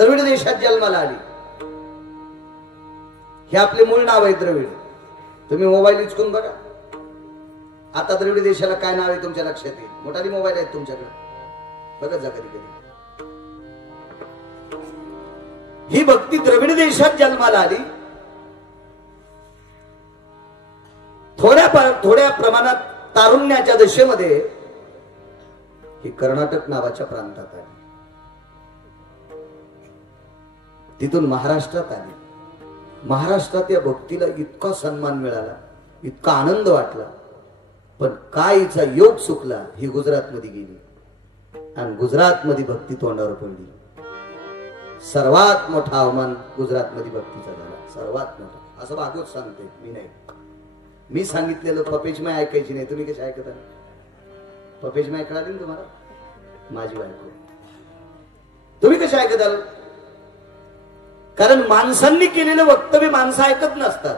द्रविड देशात जन्माला आली. हे आपले मूळ नाव आहे द्रविड. तुम्ही मोबाईल उचकून बघा, आता द्रविड देशाला काय नाव आहे तुमच्या लक्षात येईल. मोठाली मोबाईल आहेत तुमच्याकडे, बघत जा कधी कधी. ही भक्ती द्रविड देशात जन्माला आली. थोड्या प्रमाणात तारुण्याच्या दशेमध्ये ही कर्नाटक नावाच्या प्रांतात आली. तिथून महाराष्ट्रात आली. महाराष्ट्रात या भक्तीला इतका सन्मान मिळाला, इतका आनंद वाटला. पण काय हिचा योग चुकला, ही गुजरात मध्ये गेली आणि गुजरात मध्ये भक्ती तोंडावर पडली. सर्वात मोठा अवमान गुजरात मध्ये भक्तीचा झाला, सर्वात मोठा. असं भागवत सांगते, मी नाही. मी सांगितलेलं पपेशमाय ऐकायची नाही. तुम्ही कशी ऐकता? पपेशमाय कळाली ना तुम्हाला? माझी बायको. तुम्ही कसे ऐकत आल? कारण माणसांनी केलेलं वक्तव्य माणसं ऐकत नसतात.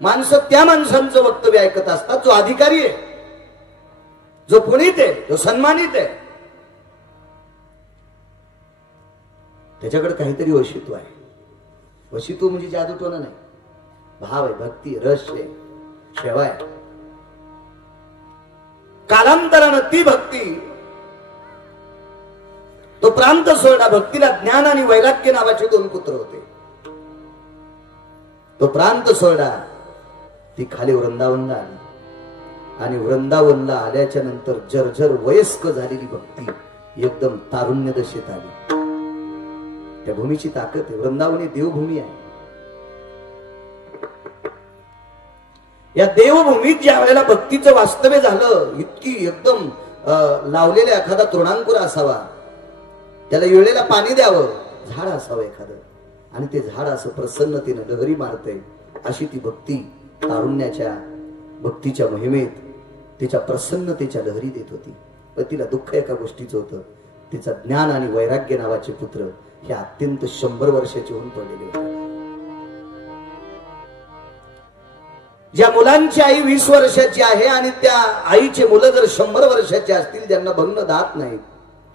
माणसं त्या माणसांचं वक्तव्य ऐकत असतात जो अधिकारी आहे, जो पुनीत आहे, जो सन्मानित आहे. त्याच्याकडे काहीतरी वशित्व आहे. वशित्व म्हणजे जादूटोना नाही, भाव आहे, भक्ती, रस आहे, सेवा आहे. कालांतरानं ती भक्ती, तो प्रांत सोडला. भक्तीला ज्ञान आणि वैराग्य नावाचे 2 पुत्र होते. तो प्रांत सोडला, ती खाली वृंदावनला आली आणि वृंदावनला आल्याच्या नंतर जर्जर वयस्क झालेली भक्ती एकदम तारुण्य दशेत आली. त्या भूमीची ताकद आहे. वृंदावन ही देवभूमी आहे. या देवभूमीत ज्या वेळेला भक्तीचं वास्तव्य झालं, इतकी एकदम लावलेला एखादा तृणांकुर असावा, त्याला वेळेला पाणी द्यावं, झाड असावं एखादं, आणि ते झाड असं प्रसन्नतेनं लहरी मारतंय, अशी ती भक्ती तारुण्याच्या भक्तीच्या मोहिमेत तिच्या प्रसन्नतेच्या लहरी देत होती. पण तिला दुःख एका गोष्टीचं होतं, तिचा ज्ञान आणि वैराग्य नावाचे पुत्र हे अत्यंत 100 वर्षाचे होऊन पडलेले होते. ज्या मुलांची आई 20 वर्षाची आहे आणि त्या आईचे मुलं जर 100 वर्षाचे असतील, ज्यांना भग्न दात नाहीत,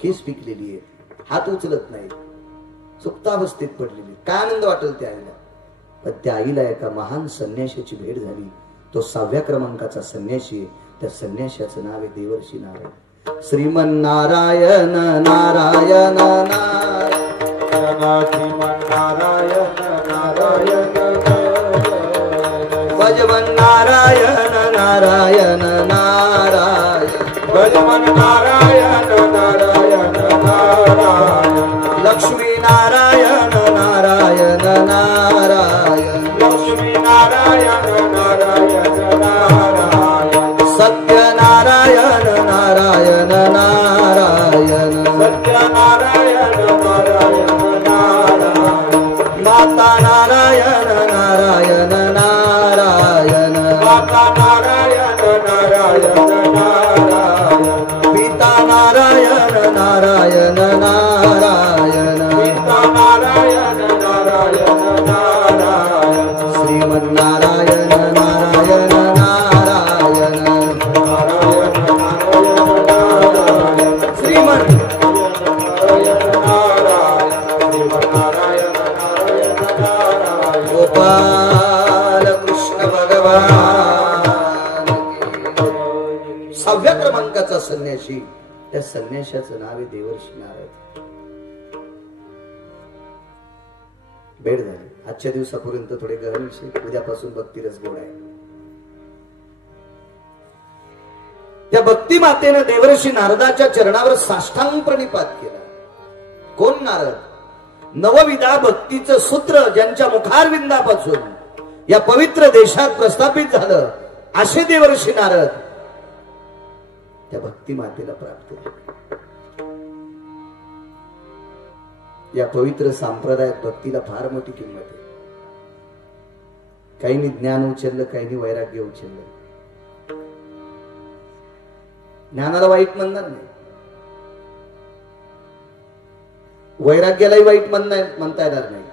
केस पिकलेली आहे, हात उचलत नाही, सुप्तावस्थेत पडलेली, काय आनंद वाटेल त्या आईला. पण त्या आईला एका महान संन्याशाची भेट झाली. तो 6व्या क्रमांकाचा संन्यासी. त्या संन्याशाचं नाव आहे देवर्षी नारायण. श्रीमन्नारायण नारायण नारायण श्रीमन्नारायण नारायण भजमन नारायण नारायण नारायण भजमन नारायण नारायण नारायण लक्ष्मी नारायण नारायण नारायण लक्ष्मी नारायण नारायण नारायण सत्य नारायण नारायण नारायण सत्य नारायण नारायण नारायण माता नारायण नारायण नारायण माता नारायण नारायण नारायण पिता नारायण नारायण नारायण पिता नारायण नारायण नारायण श्रीमन्नारायण नारायण नारायण नारायण नारायण श्रीमन् गोपाल कृष्ण भगवान. 6व्या क्रमांकाचा संन्यासी. त्या संन्याशाचं नाव आहे देवर्षी नारायण. भेट झाली. आजच्या दिवसापर्यंत थोडे गहन विषय, उद्यापासून भक्ती रस गोड आहे. त्या भक्ती मातेनं देवर्षी नारदाच्या चरणावर साष्टांग प्रणिपात केला. कोण नारद? नवविधा भक्तीचं सूत्र ज्यांच्या मुखारविंदापासून या पवित्र देशात प्रस्थापित झालं, असे देवर्षी नारद त्या भक्ती मातेला प्राप्त झाले. या पवित्र संप्रदायात भक्तीला फार मोठी किंमत आहे. काहींनी ज्ञान उचललं, काहींनी वैराग्य उचललं. ज्ञानाला वाईट म्हणणार नाही, वैराग्यालाही वाईट म्हणता येणार नाही,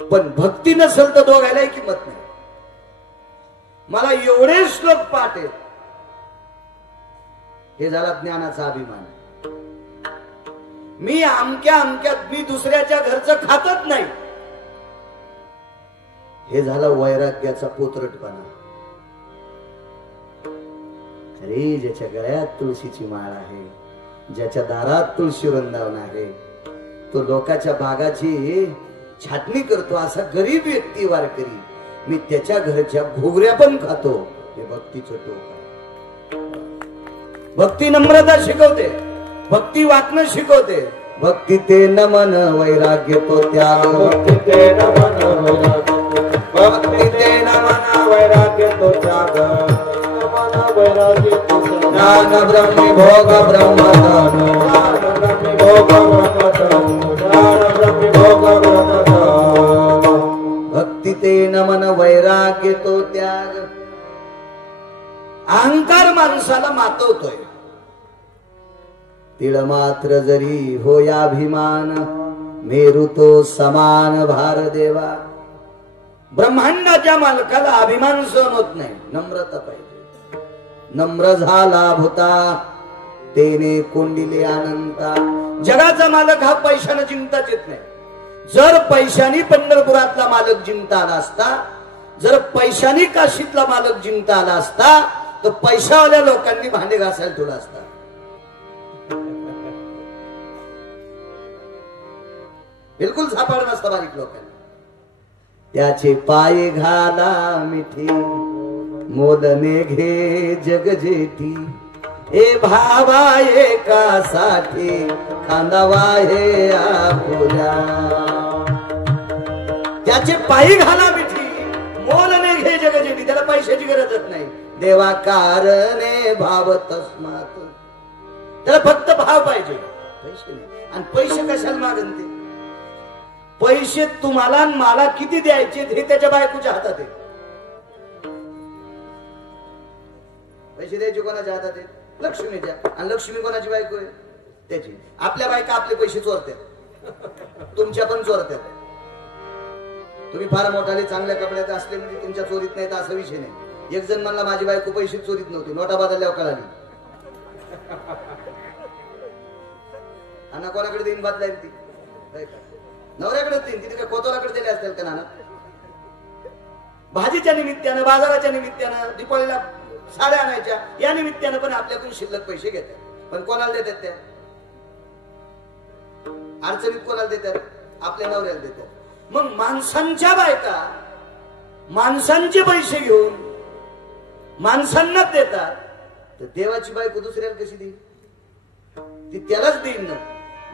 पण भक्ती नसेल तर दोघायलाही किंमत नाही. मला एवढे श्लोक पाठ आहेत, हे झाला ज्ञानाचा अभिमान. मी अमक्यात मी दुसऱ्याच्या घरचं खातच नाही. हे झालं वैराग्याचा पोतरटपणा. अरे ज्याच्या गळ्यात तुळशीची माळ आहे, ज्याच्या दारात तुळशी वृंदावन आहे, तो लोकाच्या बागाची छाटणी करतो असा गरीब व्यक्ती वारकरी, मी त्याच्या घरच्या घोगऱ्या पण खातो. हे भक्तीचं टोक आहे. भक्ती नम्रता शिकवते, भक्ती वाटणं शिकवते. भक्ती ते नमन वैराग्य तो त्याग, भक्ती ते नमन भक्ती ते नमन वैराग्य तो त्याग, वैराग्य तो ज्ञान ब्रह्मी भोग ब्रह्मधन, ज्ञान ब्रह्मी भोग ब्रह्मधन, ज्ञान ब्रह्मी भोग ब्रह्मधन. भक्ती ते नमन वैराग्य तो त्याग. अहंकार माणसाला मातवतोय. तिळ मात्र जरी होयाभिमान, मेरू तो समान भार देवा. ब्रह्मांडाच्या मालकाला अभिमान सहन होत नाही, नम्रता पाहिजे. नम्र झाला भूता तेने कोंडिले अनंता. जगाचा मालक हा पैशाने जिंकताच येत नाही. जर पैशानी पंढरपुरातला मालक जिंकता आला असता, जर पैशानी काशीतला मालक जिंकता आला असता, तर पैशावाल्या लोकांनी भांडे घासायला ठेवला असता. बिलकुल सापड नसतं बारीक लोकांनी. त्याचे पाय घाला मिठी, मोदने घे जग जेठी. हे भावा एकासाठी खांदावा हे आपुल्या. त्याचे पायी घाला मिठी, मोदने घे जग जेठी. त्याला पैशाची गरजच नाही. देवा कारणे भाव तस्मात. त्याला फक्त भाव पाहिजे, पैसे नाही. आणि पैसे कशाला मागन ते? पैसे तुम्हाला मला किती द्यायचे हे त्याच्या बायकोच्या हातात आहे. पैसे द्यायचे कोणाच्या हातात आहे? लक्ष्मीच्या. आणि लक्ष्मी कोणाची बायको आहे? त्याची. आपल्या बायका आपले पैसे चोरतात, तुमच्या पण चोरतात. तुम्ही फार मोठाले चांगल्या कपड्यात असले म्हणजे तुमच्या चोरीत नाही तर असा विषय नाही. एक जण म्हणला माझी बायको पैसे चोरीत नव्हती, नोटा बदलल्यावर कळाली. आणि कोणाकडे देईन बदलायला ती? नवऱ्याकडे देईन. तिथे काय कोतवालाकडे दिले असतील का नाना? भाजीच्या निमित्तानं, बाजाराच्या निमित्तानं, दीपावलीला साड्या आणायच्या या निमित्तानं पण आपल्याकडून शिल्लक पैसे घेतात. पण कोणाला देतात? त्या अडचणीत कोणाला देतात? आपल्या नवऱ्याला देतात. मग माणसांच्या बायका माणसांचे पैसे घेऊन माणसांना देतात, तर देवाची बायको दुसऱ्याला कशी देईल? ती त्यालाच देईन ना.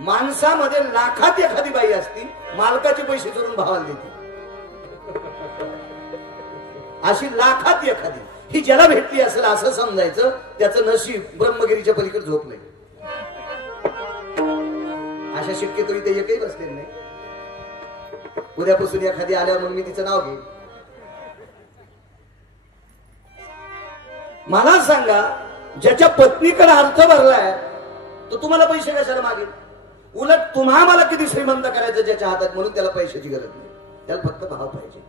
माणसामध्ये लाखात एखादी बाई असती, मालकाचे पैसे चोरून भावाला देते. अशी लाखात एखादी, ही ज्याला भेटली असेल असं समजायचं त्याचं नशीब ब्रह्मगिरीच्या पलीकडे झोपलंय. अशा शक्यतो इथे एकही बसलेले नाही. उद्यापासून एखादी आल्यावर मग मी तिचं नाव घेईन. मला सांगा, ज्याच्या पत्नीकडे अर्थ भरलाय तो तुम्हाला पैसे कशाला मागेल? उलट तुम्हा मला किती श्रीमंत करायचं ज्याच्या हातात, म्हणून त्याला पैशाची गरज नाही. त्याला फक्त भाव पाहिजे.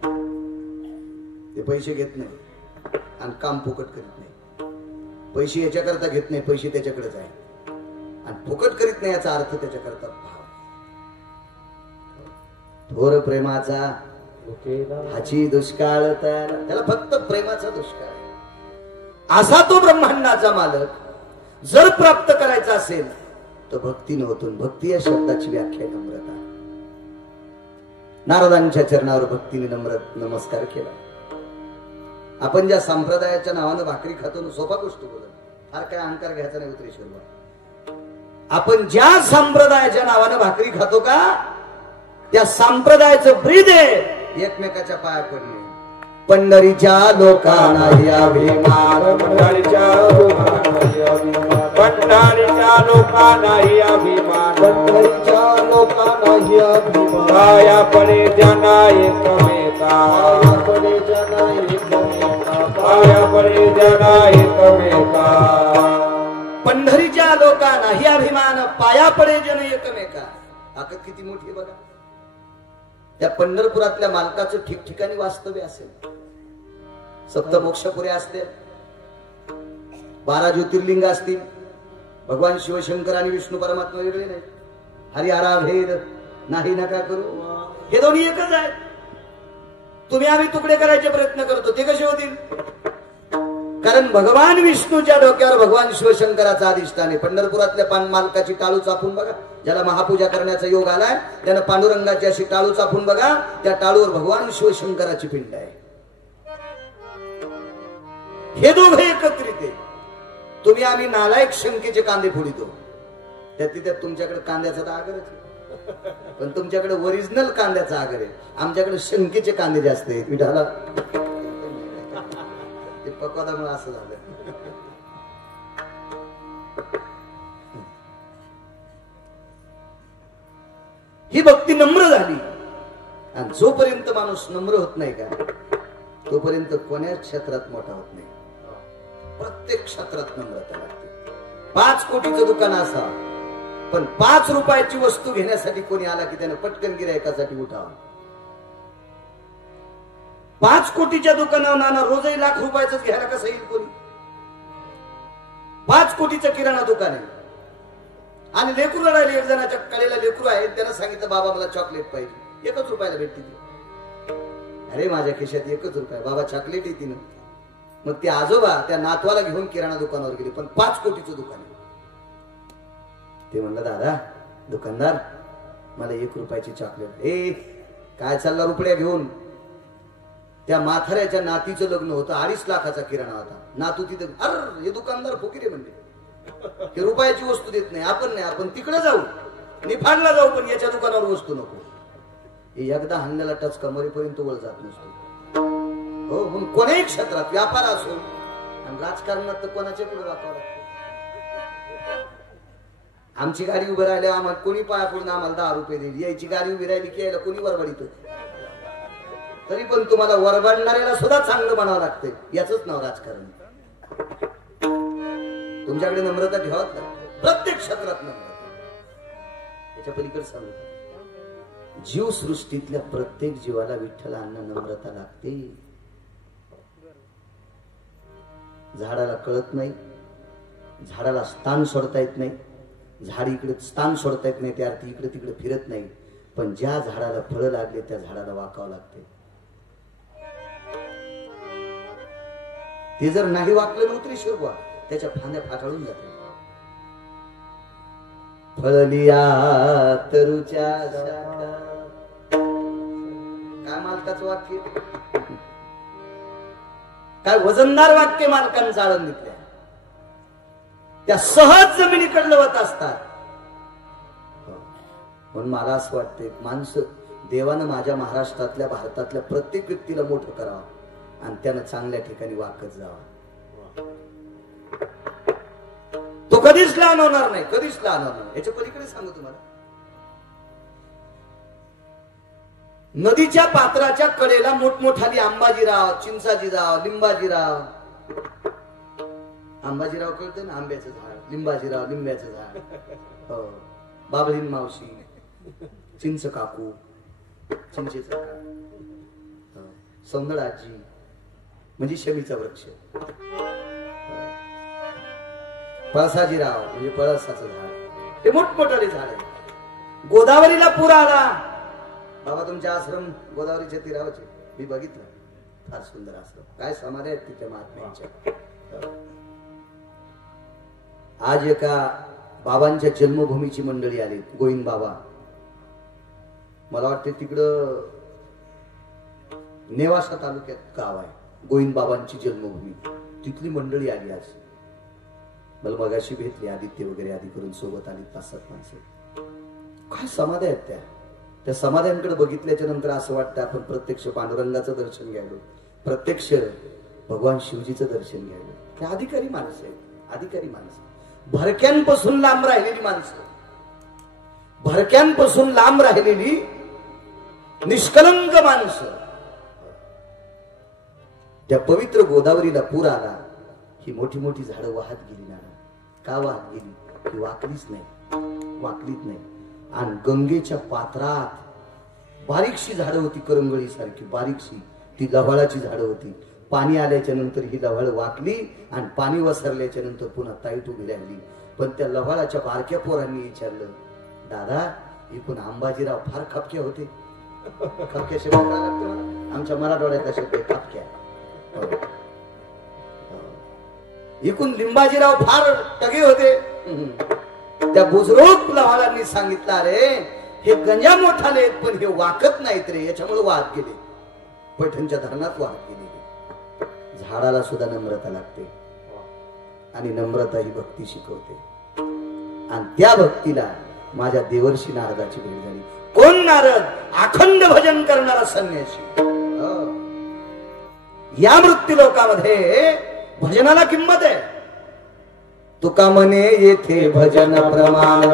ते पैसे घेत नाही आणि काम फुकट करीत नाही. पैसे याच्याकरता घेत नाही, पैसे त्याच्याकडेच आहे. आणि फुकट करीत नाही याचा अर्थ त्याच्याकरता भाव. थोर प्रेमाचा हाची दुष्काळ तयार, त्याला फक्त प्रेमाचा दुष्काळ. असा तो ब्रह्मांडाचा मालक जर प्राप्त करायचा असेल तर भक्ती नव्हतून. भक्ती या शब्दाची व्याख्या नम्रता. नारदांच्या चरणावर भक्तीने नमस्कार केला. आपण ज्या संप्रदायाच्या नावानं भाकरी खातो, सोपा गोष्ट बोलत, फार काय अहंकार घ्यायचा नाही उतरेश्वर. आपण ज्या संप्रदायाच्या नावानं भाकरी खातो का, त्या संप्रदायाचं ब्रीद आहे एकमेकाच्या पाया पडणे. पंढरीच्या लोकांनाही अभिमान, पंढरीच्या लोकांनाही अभिमान, पंढरीच्या लोकांनाही अभिमान, पंढरीच्या लोकांनाही अभिमान. पाया पडे जना एकमेका, पाया पडे जना एकमेका, पाया पडे जना एकमेका. पंढरीच्या लोकांनाही अभिमान, पाया पडे जन एकमेका. ताकद किती मोठी बघा. त्या पंढरपुरातल्या मालकाचं ठिकठिकाणी वास्तव्य असेल. सप्तमोक्षपुऱ्या असतील, 12 ज्योतिर्लिंग असतील. भगवान शिवशंकर आणि विष्णू परमात्मा वेगळे नाही. हरिहरा भेद नाही नका करू. हे दोन्ही एकच आहे. तुम्ही आम्ही तुकडे करायचे प्रयत्न करतो, ते कसे होतील? कारण भगवान विष्णूच्या डोक्यावर भगवान शिवशंकराचा अधिष्ठान आहे. पंढरपुरातल्या पान मालकाची टाळू चापून बघा. ज्याला महापूजा करण्याचा योग आलाय त्यानं पांडुरंगाची अशी टाळू चापून बघा. त्या टाळूवर भगवान शिवशंकराची पिंड आहे. हे दोघे एकत्रित आहे. तुम्ही आम्ही नालायक शंकेचे कांदे फोडितो, त्यात तुमच्याकडे कांद्याचा तर आगरच आहे, पण तुमच्याकडे ओरिजिनल कांद्याचा आगर आहे. आमच्याकडे शंकेचे कांदे जास्त आहेत. विठाला ते पकवादामुळे असं झालं. ही भक्ती नम्र झाली. आणि जोपर्यंत माणूस नम्र होत नाही का, तोपर्यंत कोण्याच क्षेत्रात मोठा होत नाही. प्रत्येक क्षेत्रात नम्रता लागते. 5 कोटीचं दुकान असा, पण 5 रुपयाची वस्तू घेण्यासाठी कोणी आला की त्याने पटकन गिऱ्हाईकासाठी उठावा. 5 कोटीच्या दुकानावर नाना रोजही लाख रुपयाच घ्यायला कसं येईल कोणी? 5 कोटीचं किराणा दुकान आहे आणि लेकरू रडायला. एक जणाच्या कलेला लेकरू आहे, त्यानं सांगितलं बाबा मला चॉकलेट पाहिजे. 1 रुपयाला भेटते ती. अरे माझ्या खिशात 1 रुपया, बाबा चॉकलेट येते ना. मग ते आजोबा त्या नातवाला घेऊन किराणा दुकानावर गेले, पण 5 कोटीचं दुकान आहे. ते म्हणलं दादा दुकानदार मला 1 रुपयाची चॉकलेट. ए काय चालला रुपया घेऊन? त्या म्हाताऱ्याच्या नातीचं लग्न होतं, 2.5 लाखाचा किराणा होता. नातू तिथे, अरे हे दुकानदार फुकिरे म्हणले, हे रुपयाची वस्तू देत नाही. आपण तिकडे जाऊ, निफाडला जाऊ, पण याच्या दुकानावर वस्तू नको. एकदा हाणलेला टच कमरेपर्यंत वर जात नसतो. हो, म्हणून कोणत्याही क्षेत्रात व्यापार असो आणि राजकारणात तर कोणाच्या पुढे वाकावं लागतं. आमची गाडी उभी राहिली, आम्हाला कोणी पाया पडून आम्हाला 10 रुपये देईल. यायची गाडी उभी राहिली की यायला कोणी वरबाडीत. तरी पण तुम्हाला वरबाडणाऱ्याला सुद्धा चांगलं म्हणावं लागतंय. याच नाव राजकारण. तुमच्याकडे नम्रता ठेवाच लागते, प्रत्येक क्षेत्रात नम्रता. याच्या पलीकडे सांगू, जीव सृष्टीतल्या प्रत्येक जीवाला विठ्ठलांना नम्रता लागते. झाडाला कळत नाही, झाडाला स्थान सोडता येत नाही, झाड इकडे स्थान सोडता येत नाही, त्या अर्थी इकडे तिकडे फिरत नाही. पण ज्या झाडाला फळं लागले त्या झाडाला वाकावं लागते. ते जर नाही वाकलं नव्हतं शिरवा, त्याच्या फांद्या फाटाळून जाते. फळलिया तरुच्या काय मालकाचं वाक्य, काय वजनदार वाक्य मालकांचं आळंदीतल्या. त्या सहज जमिनीकडे लवत असतात. म्हणून मला असं वाटतंय, माणसं देवानं माझ्या महाराष्ट्रातल्या भारतातल्या प्रत्येक व्यक्तीला मोठं करावं आणि त्यानं चांगल्या ठिकाणी वाकत जावा. तो कधीच लहान होणार नाही, कधीच लहान होणार नाही. याच्या पलीकडे सांगू तुम्हाला, नदीच्या पात्राच्या कडेला मोठमोठाली अंबाजीराव, चिंचाजीराव, लिंबाजीराव. अंबाजीराव कळतं ना, आंब्याचं झाड. लिंबाजीराव, लिंब्याचं झाड. हो, बाबळीन मावशी, चिंच काकू, चिंचेचं झाड. सौंदळाजी म्हणजे शमीचा वृक्ष. पळसाजीराव म्हणजे पळसाचं झाड. ते मोठमोठाले झाड आहे. गोदावरीला पूर आला. बाबा तुमचे आश्रम गोदावरीच्या तीरावरचे मी बघितलं, फार सुंदर आश्रम. काय समाधी आहेत तिथे महात्म्यांच्या. आज एका बाबांच्या जन्मभूमीची मंडळी आली, गोविंद बाबा. मला वाटते तिकडं नेवासा तालुक्यात गाव आहे, गोविंद बाबांची जन्मभूमी. तिथली मंडळी आली आज. मला मगाशी भेटली, आदित्य वगैरे आधी करून सोबत आली, 5-7 माणसं. काय समाधी आहेत त्या समाध्यांकडे बघितल्याच्या नंतर असं वाटतं आपण प्रत्यक्ष पांडुरंगाचं दर्शन घ्यायलो, प्रत्यक्ष भगवान शिवजीचं दर्शन घ्यायलो. ते अधिकारी माणसं आहेत, अधिकारी माणसं. भरक्यांपासून लांब राहिलेली माणसं, भरक्यांपासून लांब राहिलेली निष्कलंक माणसं. त्या पवित्र गोदावरीला पूर आला, ही मोठी मोठी झाडं वाहत गेली. ना का वाहत गेली? ही वाकलीच नाही, वाकलीच नाही. आणि गंगेच्या पात्रात बारीकशी झाडं होती, करंगळी सारखी बारीकशी. ती लव्हाळाची झाडं होती. पाणी आल्याच्या नंतर ही लव्हाळ वाकली आणि पाणी वसरल्याच्या नंतर पुन्हा ताईट उभी राहिली. पण त्या लव्हाळाच्या बारक्या पोरांनी विचारलं, दादा इकून अंबाजीराव फार खपके होते. खपके शब्द काय लागतो मला? आमच्या मराठवाड्यातला शब्द खपक्या. इकून लिंबाजीराव फार टगे होते. त्या बुजरोग लव्हालांनी सांगितलं, अरे हे गंजा मोठाले आहेत पण हे वाकत नाहीत रे, याच्यामुळे वाहत गेले. पैठणच्या धरणात वाहत गेले. झाडाला सुद्धा नम्रता लागते आणि नम्रता ही भक्ती शिकवते. आणि त्या भक्तीला माझ्या देवर्षी नारदाची भेट झाली. कोण नारद? अखंड भजन करणारा संन्यासी. या मृत्यू लोकामध्ये भजनाला किंमत आहे. तुका म्हणे येथे भजन प्रमाण,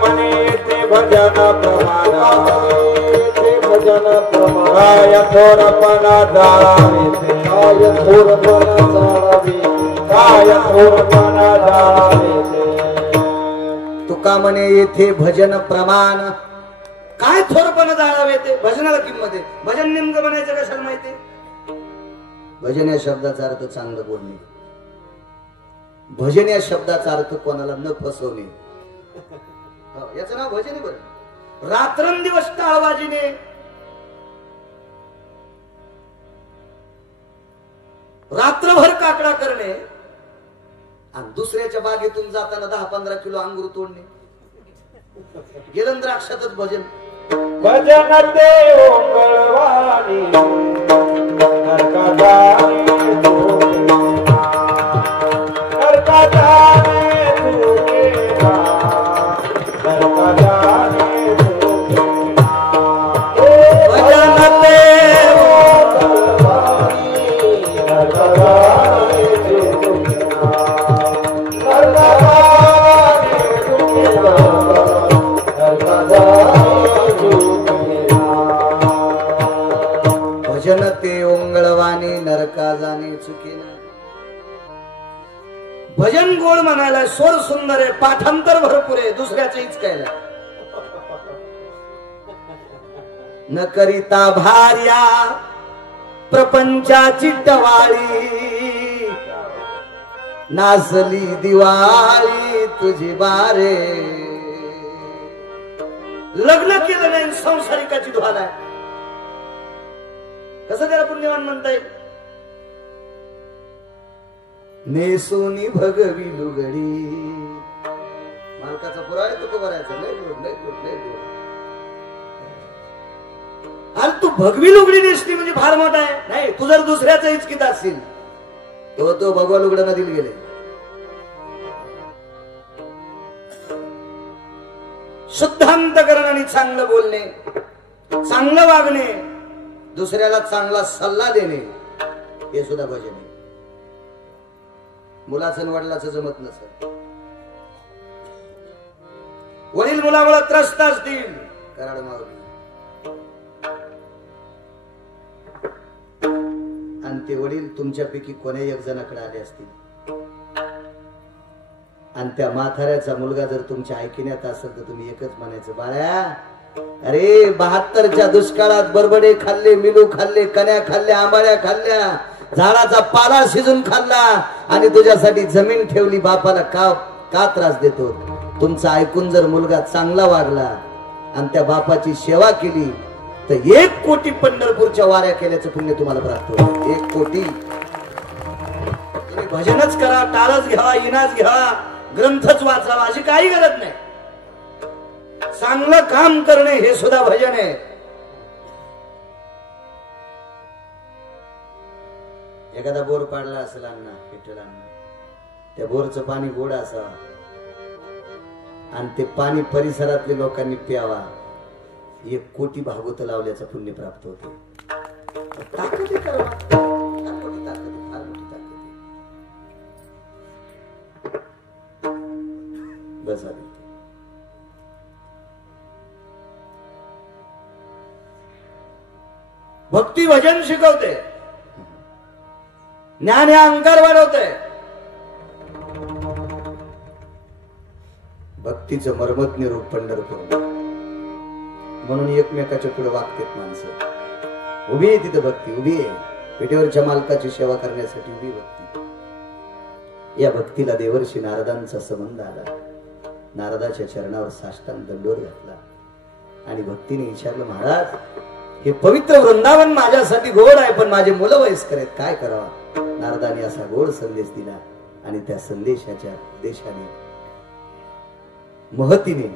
म्हणे येथे भजन प्रमाण, भजन प्रमाण थोरपणा जाळावे, काय थोरपणा जाळावे, काय थोरपणा जाळावे. तुका म्हणे येथे भजन प्रमाण, काय थोरपणा जाळावे ते. भजनाला किंमत आहे. भजन नेमकं म्हणायचं कशाला माहिती? भजन या शब्दाचा अर्थ चांगलं बोलणे. भजन या शब्दाचा अर्थ कोणाला न फसवणे. याचं नाव भजन आहे. बरं, रात्रंदिवस टाळवाजीने रात्रभर काकडा करणे आणि दुसऱ्याच्या बागेतून जाताना 10-15 किलो अंगूर तोडणे. गेलं द्राक्षातच भजन. भजन ते ओंगळवाणी नरकादाने तू केला, नरकादाने तू केला. भजन ते ओंगळवाणी नरकादाने तू केला, नरकादाने तू केला, नरकादाने तू केला. भजन ते ओंगळवाणी नरका जाणे चुकेना. भजन गोड म्हणायला स्वर सुंदर आहे, पाठांतर भरपूर आहे, दुसऱ्याचं हिचकायला. न करिता भार्या प्रपंचाची टवाळी, नाचली दिवाळी तुझी बारे. लग्न केलं नाही संसारिकाची धुवाला आहे, कसं त्याला पुण्यवान म्हणता येईल? नेसोनी भगवी लुगडी. मालकाचा पुरावा आहे, तो भरायचा. लय गोड, लय गोड, लय गोड. अरे तू भगवी लुगडी नेसली म्हणजे फार मोठा आहे. नाही, तू जर दुसऱ्याचा इचकीत असशील तो भगवा लुगडा नदीला गेले. शुद्धांतकरण आणि चांगलं बोलणे, चांगलं वागणे, दुसऱ्याला चांगला सल्ला देणे, हे सुद्धा भजन आहे. मुलाचं वडिलाचं जमत नसेल, वडील मुलामुळे त्रस्त असतील, कराड मावली, आणि ते वडील तुमच्यापैकी कोणी एक जणाकडे आले असतील, आणि त्या म्हाताऱ्याचा मुलगा जर तुमच्या ऐकण्यात असेल तर तुम्ही एकच म्हणायचं, बाळ्या अरे 72च्या दुष्काळात बरबडे खाल्ले, मिलू खाल्ले, कण्या खाल्ल्या, आंबाळ्या खाल्ल्या, झाडाचा पाला शिजून खाल्ला आणि तुझ्यासाठी जमीन ठेवली. बापाला का त्रास देतो? तुमचं ऐकून जर मुलगा चांगला वागला आणि त्या बापाची सेवा केली तर 1 कोटी पंढरपूरच्या वाऱ्या केल्याचं पुण्य तुम्हाला प्राप्त होईल. 1 कोटी. तुम्ही भजनच करा, टाळच घ्यावा, इनाच घ्यावा, ग्रंथच वाचावा, अशी काही गरज नाही. चांगलं काम करणे हे सुद्धा भजन आहे. एखादा बोर पाडला असेल अण्णा, विठ्ठल अण्णा, त्या बोरचं पाणी गोड असावं आणि ते पाणी परिसरातल्या लोकांनी प्यावा. 1 कोटी भागवत लावल्याचं पुण्य प्राप्त होते. ताकद आहे, फार मोठी ताकद आहे, फार मोठी ताकद आहे. बस झाली. भक्ती भजन शिकवते, ज्ञान या अहंकार वाढवते. भक्तीचं मर्मज्ञ रूप पंढरपूर. म्हणून एकमेकाच्या पुढे वागतात माणसं. उभी आहे तिथं भक्ती, उभी आहे पेटेवरच्या मालकाची सेवा करण्यासाठी उभी भक्ती. या भक्तीला देवर्षी नारदांचा संबंध आला. नारदाच्या चरणावर साष्टांग दंडोर घातला आणि भक्तीने विचारलं, महाराज हे पवित्र वृंदावन माझ्यासाठी गोड आहे, पण माझे मुलं वयस्कर आहेत, काय करावा? नारदाने असा गोड संदेश दिला आणि त्या संदेशाच्या देशाने महतीने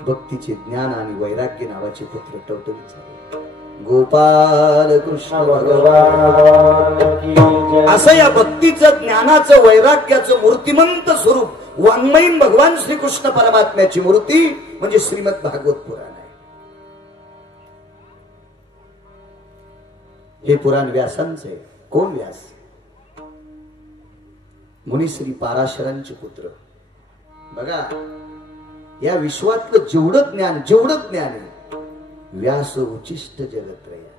भक्तीचे ज्ञान आणि वैराग्य नावाचे पुत्र टवटवीत झाले. गोपाल कृष्ण भगवान की जय. असं या भक्तीचं ज्ञानाचं वैराग्याचं मूर्तिमंत स्वरूप वाङ्मयीन भगवान श्रीकृष्ण परमात्म्याची मूर्ती म्हणजे श्रीमद भागवत पुराण आहे. हे पुराण व्यासांचे. कोण व्यास? मुनिश्री पाराशरांचे पुत्र. बघा, या विश्वातलं जेवढं ज्ञान आहे, व्यास उचिष्ट जगत्रया.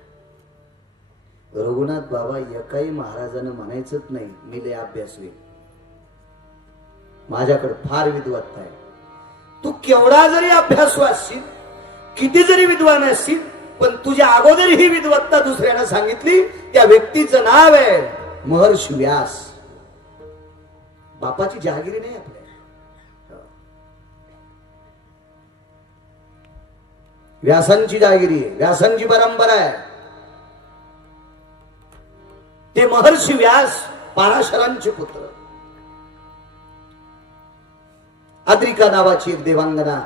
रघुनाथ बाबा एकाही महाराजांना म्हणायचंच नाही मी लय अभ्यासवी, माझ्याकडे फार विद्वत्ता आहे. तू केवढा जरी अभ्यासू असशील, किती जरी विद्वान असशील, पण तुझ्या अगोदर ही विद्वत्ता दुसऱ्यानं सांगितली, त्या व्यक्तीचं नाव आहे महर्षी व्यास. बापाची जहागिरी नाही आपल्या. व्यासांची जहागिरी आहे, व्यासांची परंपरा आहे. ते महर्षी व्यास पाराशरांचे पुत्र. आद्रिका नावाची एक देवांगना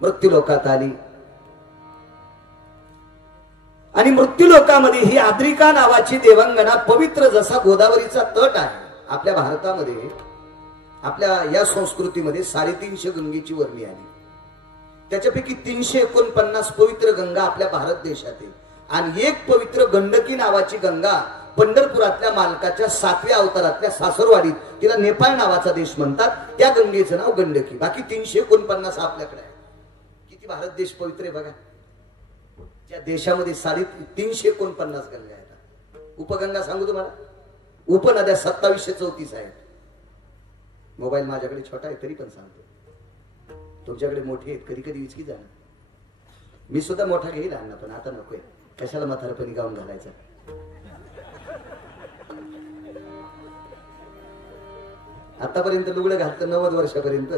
मृत्यूलोकात आली आणि मृत्यूलोकामध्ये ही आद्रिका नावाची देवांगना पवित्र जसा गोदावरीचा तट आहे. आपल्या भारतामध्ये, आपल्या या संस्कृतीमध्ये 350 गंगेची वर्णी आली. त्याच्यापैकी 349 पवित्र गंगा आपल्या भारत देशात आहे आणि एक पवित्र गंडकी नावाची गंगा पंढरपुरातल्या मालकाच्या 7व्या अवतारातल्या सासरवाडीत, तिला नेपाळ नावाचा देश म्हणतात, त्या गंगेचं नाव गंडकी. बाकी 349 आपल्याकडे आहे. किती भारत देश पवित्र आहे बघा. त्या देशामध्ये 350 गंगा आहेत. उपगंगा सांगू तुम्हाला, उपनद्या 2734 आहेत. मोबाईल माझ्याकडे छोटा आहे तरी पण सांगतो, तुमच्याकडे मोठी आहेत, कधी कधी विचकी जाणार. मी सुद्धा मोठा घेईल अण्णा, पण आता नकोय, कशाला म्हातारपणी गाऊन घालायचा. आतापर्यंत लुगडं घातलं 90 वर्षापर्यंत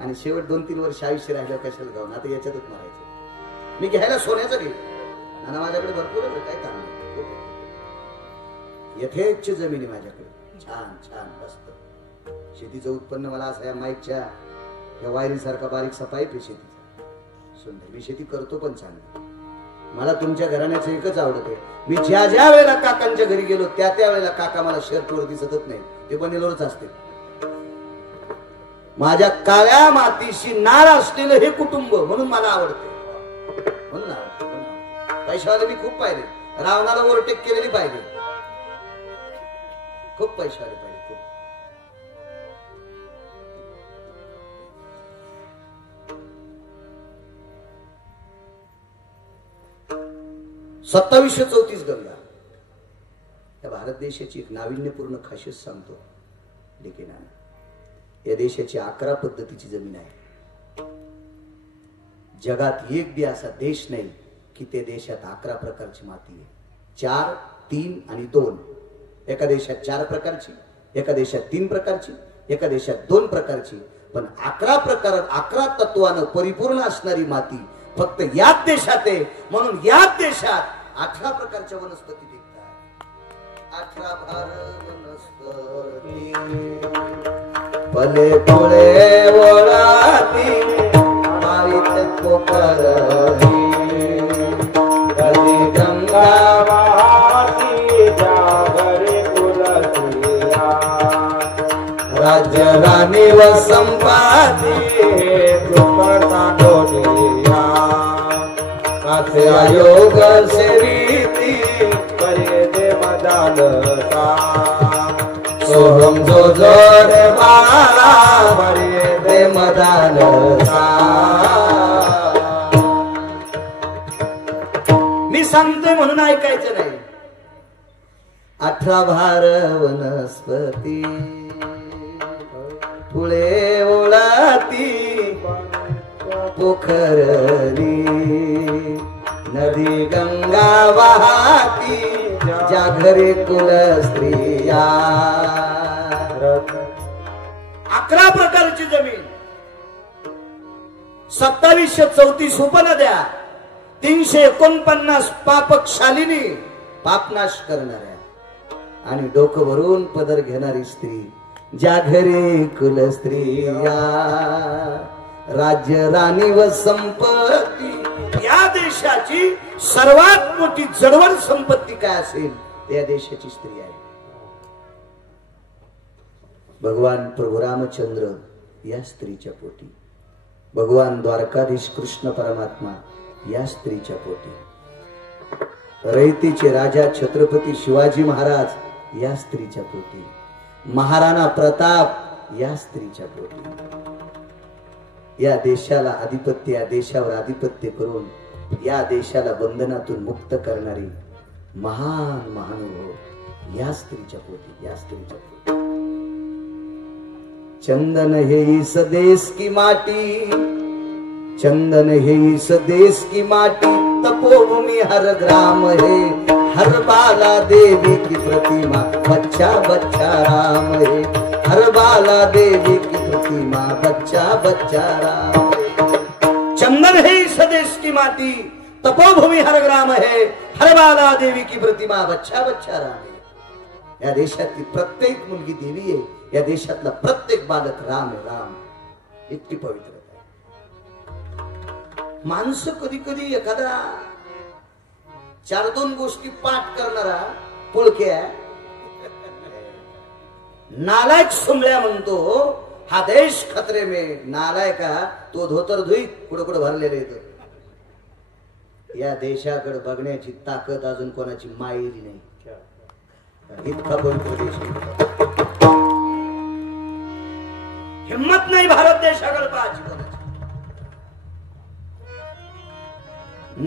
आणि शेवट 2-3 वर्ष आयुष्य राहिलं कशाला गाऊन, आता याच्यातच मारायचं. मी घ्यायला सोन्याचं घेईल आणि माझ्याकडे भरपूर काय काम नाही. यथेच्छ जमीन आहे माझ्याकडे, छान छान मस्त. शेतीचं उत्पन्न मला असं या माईकच्या या वायरीसारखा बारीकसा पाईप आहे शेतीचा, सुंदर. मी शेती करतो पण चांगली. मला तुमच्या घराण्याचं एकच आवडत आहे, मी ज्या ज्या वेळेला काकांच्या घरी गेलो त्या त्या वेळेला काका मला शर्टवर दिसतच नाही, ते बनेलवरच असते. माझ्या काळ्या मातीशी नाळ असलेलं हे कुटुंब म्हणून मला आवडते. म्हणून पैशावाले मी खूप पाहिले, रावणाला ओव्हरटेक केलेली पाहिले, खूप पैशावाले पाहिले, खूप. 2734 गंगा. या भारत देशाची एक नाविन्यपूर्ण खासियत सांगतो लेकिनानं. या देशाची 11 पद्धतीची जमीन आहे. जगात एक बी असा देश नाही की त्या देशात 11 प्रकारची माती आहे. 4, 3 आणि 2. एका देशात 4 प्रकारची, एका देशात 3 प्रकारची, एका देशात 2 प्रकारची, पण 11 प्रकार, 11 तत्वानं परिपूर्ण असणारी माती फक्त याच देशात आहे. म्हणून याच देशात 18 प्रकारच्या वनस्पती पिकतात. 18 भार वनस्पती भले पोळे वळाती मावित पोकरही नदी गंगा वाहती जागरे कुलसिया. राज्य राणी व संपाती सुपता डोलिया. काथे आयोग सेविती करे दे मदालता. सोहम जो जोरे माला भरे दे मदालता. मी सांगतोय म्हणून ऐकायचं नाही. 18 भार वनस्पती फुले ओळाती पोखरली नदी गंगा वाहती ज्या घरी कुल स्त्रिया. 11 प्रकारची जमीन 2734 उपनद्या, 349 पापक शालिनी, पापनाश करणाऱ्या आणि डोकं भरून पदर घेणारी स्त्री, ज्या घरी कुल स्त्रिया राज्य राणी व संपत्ती. या देशाची सर्वात मोठी जडवड संपत्ती काय असेल ते या देशाची स्त्री आहे. भगवान प्रभू रामचंद्र या स्त्रीच्या पोटी, भगवान द्वारकाधीश कृष्ण परमात्मा या स्त्रीच्या पोटी, रयतीचे राजा छत्रपती शिवाजी महाराज या स्त्रीच्या पोटी, महाराणा प्रताप या स्त्रीच्या पोटी. या देशाला आधिपत्य, या देशावर आधिपत्य करून या देशाला बंधनातून मुक्त करणारी महान महानुभव या स्त्रीच्या पोटी, या स्त्रीच्या पोटी. चंदन है इस देश की माटी, चंदन है इस देश की माटी, तपोभूमि हर ग्राम है, हर बाला देवी की प्रतिमा, बच्चा बच्चा राम है, हर बाला देवी की प्रतिमा, बच्चा बच्चा राम है. चंदन है इस देश की माटी, तपोभूमि हर ग्राम है, हर बाला देवी की प्रतिमा, बच्चा बच्चा राम है. या देशातली प्रत्येक मुलगी देवी आहे, या देशातला प्रत्येक बालक राम आहे. राम इतकी पवित्रता आहे. माणसं कधी कधी एखादा 4-2 गोष्टी पाठ करणारा पुळक्या नालायक सुमल्या म्हणतो, हा देश खतरे में. नालायका तो धोतर धुई कुठं कुठं भरलेले येत. या देशाकडे बघण्याची ताकद अजून कोणाची मायेली नाही. इतका पवित्र देश, हिम्मत नाही भारत देशाकडे पाहायची कोणाची.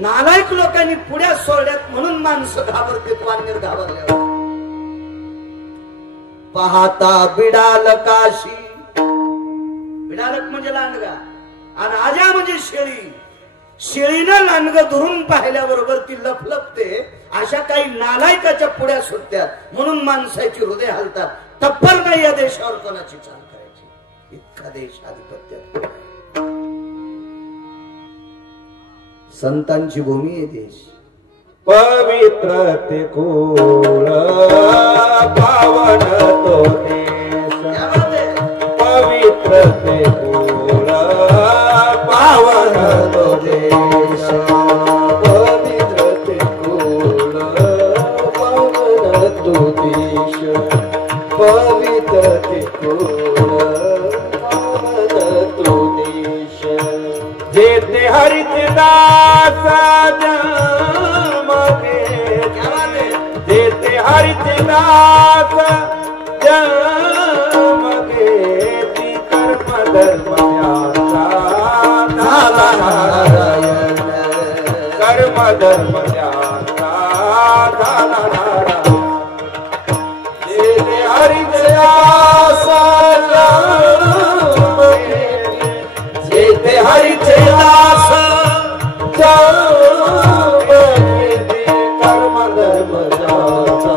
नालायक लोकांनी पुढ्या सोडल्यात म्हणून माणसं घाबरते, वानर घाबरल्यावर. पाहता बिडाल काशी, बिडालक म्हणजे लांडगा आणि आजा म्हणजे शेळी. शेळीनं लांडग दुरून पाहिल्याबरोबर ती लपलपते. अशा काही नालायकाच्या पुढ्या सुटत्यात म्हणून माणसाची हृदय हलतात. टप्पर नाही या देशावर कोणाची चाल करायची. इतका देश आधिपत्यात. संतांची भूमी आहे देश. पवित्र ते कुळ पावन तो देश, पवित्र ते कुळ पावन तो देश, पवित्र ते कुळ पावन तो देश, पवित्र ते कुळ पावन तो देश. जेते हरित दास जन्म घेते, जेते हरित दास जन्म घेती, कर्म धर्म ज्ञाता झाला नारायण, कर्म धर्म ज्ञाता झाला नारायण. जेते हरित दास जन्म घेती, जेते हरित दास जन्म घेती, कर्म धर्म ज्ञाता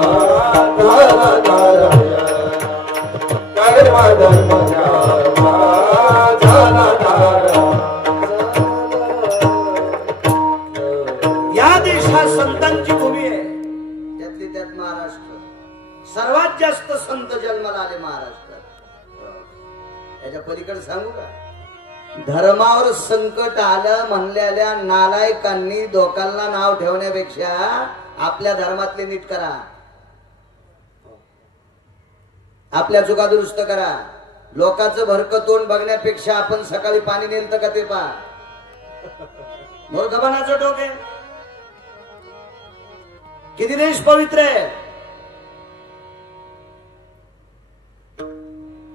झाला नारायण, कर्म धर्म ज्ञाता झाला नारायण. या देशात संतांची भूमी आहे. त्यातली त्यात महाराष्ट्र. सर्वात जास्त संत जन्माला आले महाराष्ट्रात. याच्या पलीकडे सांगू का? धर्मावर संकट आलं म्हणलेल्या नालायकांनी लोकांना नाव ठेवण्यापेक्षा आपल्या धर्मातले नीट करा, आपल्या चुका दुरुस्त करा. लोकांचं भरकं तोंड बघण्यापेक्षा आपण सकाळी पाणी नेलं का ते पहा. मूर्खपणाचं डोके. किती देश पवित्र आहे.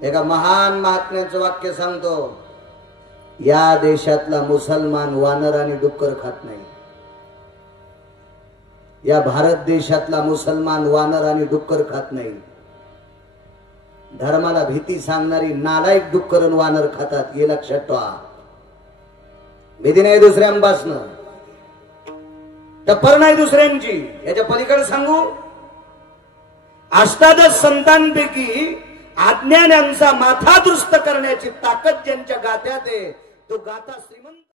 एका महान महात्म्याचं वाक्य सांगतो, या देशातला मुसलमान वानर आणि डुक्कर खात नाही. या भारत देशातला मुसलमान वानर आणि डुक्कर खात नाही. धर्माला भीती सांगणारी नालायक डुक्कर आणि वानर खातात. हे लक्षात ठेवा. भीती नाही दुसऱ्यांपासनं, टप्पर नाही दुसऱ्यांची. याच्या पलीकडे सांगू, अष्टादश संतांपैकी अज्ञान्यांचा माथा दुरुस्त करण्याची ताकद ज्यांच्या गाथ्यात आहे तो गाता श्रीमंत